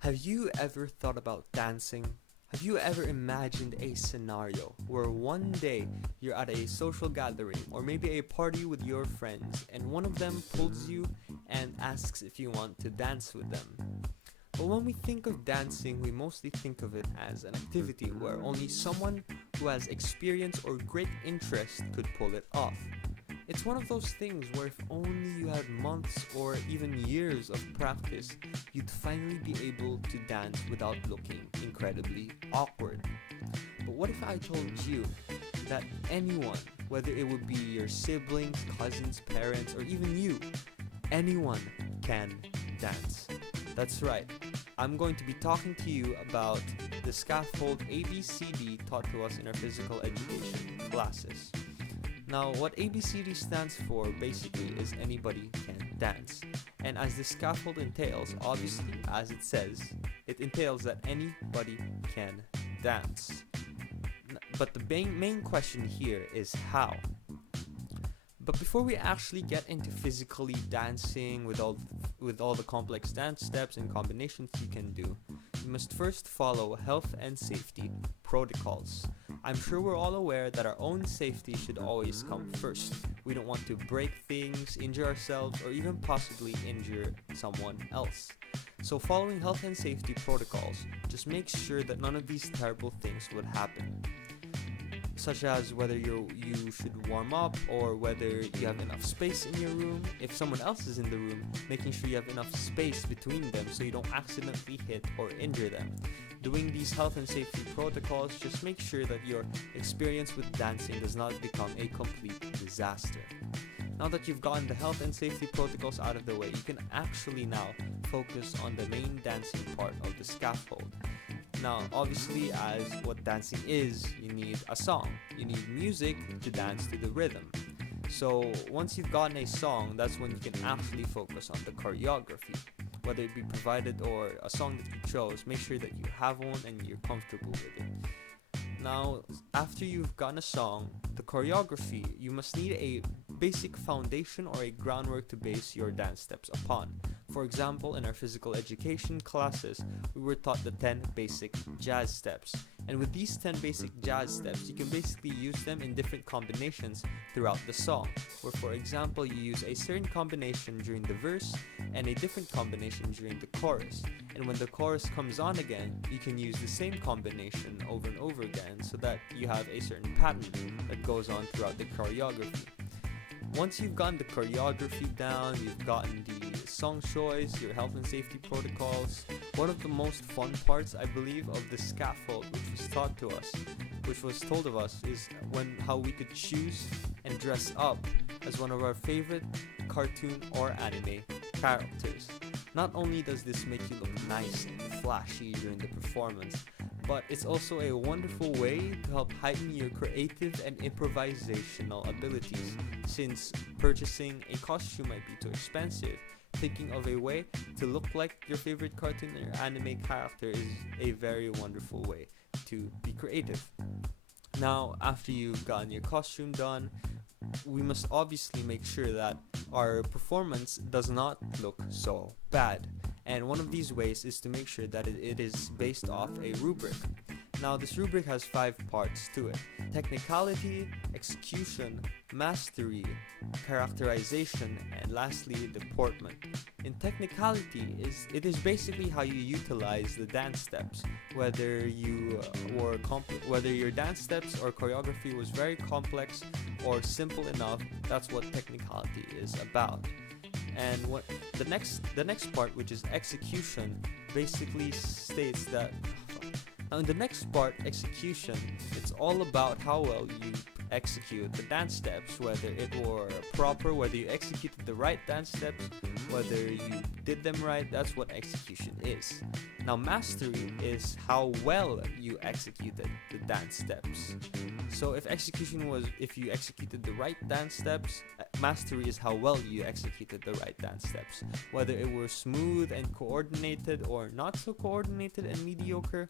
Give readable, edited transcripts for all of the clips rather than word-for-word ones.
Have you ever thought about dancing? Have you ever imagined a scenario where one day you're at a social gathering or maybe a party with your friends and one of them pulls you and asks if you want to dance with them? But when we think of dancing, we mostly think of it as an activity where only someone who has experience or great interest could pull it off. It's one of those things where if only you had months or even years of practice, you'd finally be able to dance without looking incredibly awkward. But what if I told you that anyone, whether it would be your siblings, cousins, parents, or even you, anyone can dance? That's right. I'm going to be talking to you about the scaffold ABCD taught to us in our physical education classes. Now, what ABCD stands for basically is anybody can dance. And as the scaffold entails, obviously, as it says, it entails that anybody can dance. But the main question here is how. But before we actually get into physically dancing with all the complex dance steps and combinations you can do, you must first follow health and safety protocols. I'm sure we're all aware that our own safety should always come first. We don't want to break things, injure ourselves, or even possibly injure someone else. So following health and safety protocols just makes sure that none of these terrible things would happen, such as whether you should warm up or whether you have enough space in your room. If someone else is in the room, making sure you have enough space between them so you don't accidentally hit or injure them. Doing these health and safety protocols just make sure that your experience with dancing does not become a complete disaster. Now that you've gotten the health and safety protocols out of the way, you can actually now focus on the main dancing part of the scaffold. Now, obviously, as what dancing is, you need a song. You need music to dance to the rhythm. So once you've gotten a song, that's when you can actually focus on the choreography. Whether it be provided or a song that you chose, make sure that you have one and you're comfortable with it. Now, after you've gotten a song, the choreography, you must need a basic foundation or a groundwork to base your dance steps upon. For example, in our physical education classes, we were taught the 10 basic jazz steps. And with these 10 basic jazz steps, you can basically use them in different combinations throughout the song. Where, for example, you use a certain combination during the verse and a different combination during the chorus. And when the chorus comes on again, you can use the same combination over and over again so that you have a certain pattern that goes on throughout the choreography. Once you've gotten the choreography down, you've gotten the song choice, your health and safety protocols, one of the most fun parts, I believe, of the scaffold which was told of us, is how we could choose and dress up as one of our favorite cartoon or anime characters. Not only does this make you look nice and flashy during the performance, but it's also a wonderful way to help heighten your creative and improvisational abilities, since purchasing a costume might be too expensive. Thinking of a way to look like your favorite cartoon or anime character is a very wonderful way to be creative. Now, after you've gotten your costume done, we must obviously make sure that our performance does not look so bad. And one of these ways is to make sure that it is based off a rubric. Now, this rubric has 5 parts to it: technicality, execution, mastery, characterization, and lastly, deportment. In technicality, it is basically how you utilize the dance steps. Whether your dance steps or choreography was very complex or simple enough, that's what technicality is about. And what the next part, which is execution, basically states that in the next part, execution, it's all about how well you execute the dance steps, whether it were proper, whether you executed the right dance steps, whether you did them right. That's what execution is. Now, mastery is how well you executed the dance steps. So if you executed the right dance steps, mastery is how well you executed the right dance steps. Whether it were smooth and coordinated or not so coordinated and mediocre,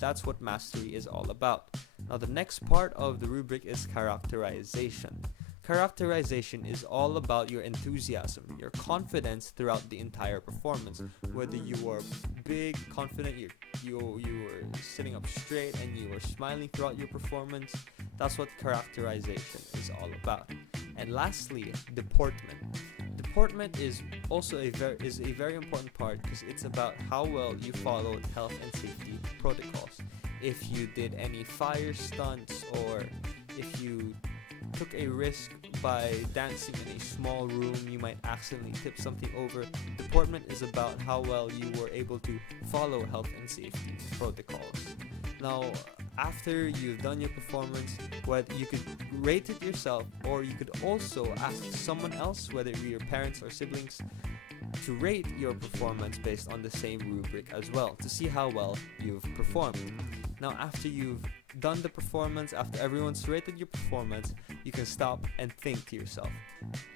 that's what mastery is all about. Now, the next part of the rubric is characterization. Characterization is all about your enthusiasm, your confidence throughout the entire performance. Whether you are big, confident, you were sitting up straight and you were smiling throughout your performance, that's what characterization is all about. And lastly, deportment. Deportment is also a very important part because it's about how well you followed health and safety protocols. If you did any fire stunts, or if you took a risk by dancing in a small room, you might accidentally tip something over. Deportment is about how well you were able to follow health and safety protocols. Now, after you've done your performance, whether you could rate it yourself, or you could also ask someone else, whether it be your parents or siblings, to rate your performance based on the same rubric as well, to see how well you've performed. Now, after you've done the performance, after everyone's rated your performance, you can stop and think to yourself,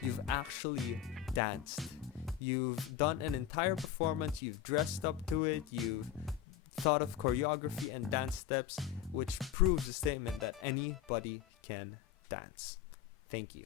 you've actually danced. You've done an entire performance, you've dressed up to it, you've thought of choreography and dance steps, which proves the statement that anybody can dance. Thank you.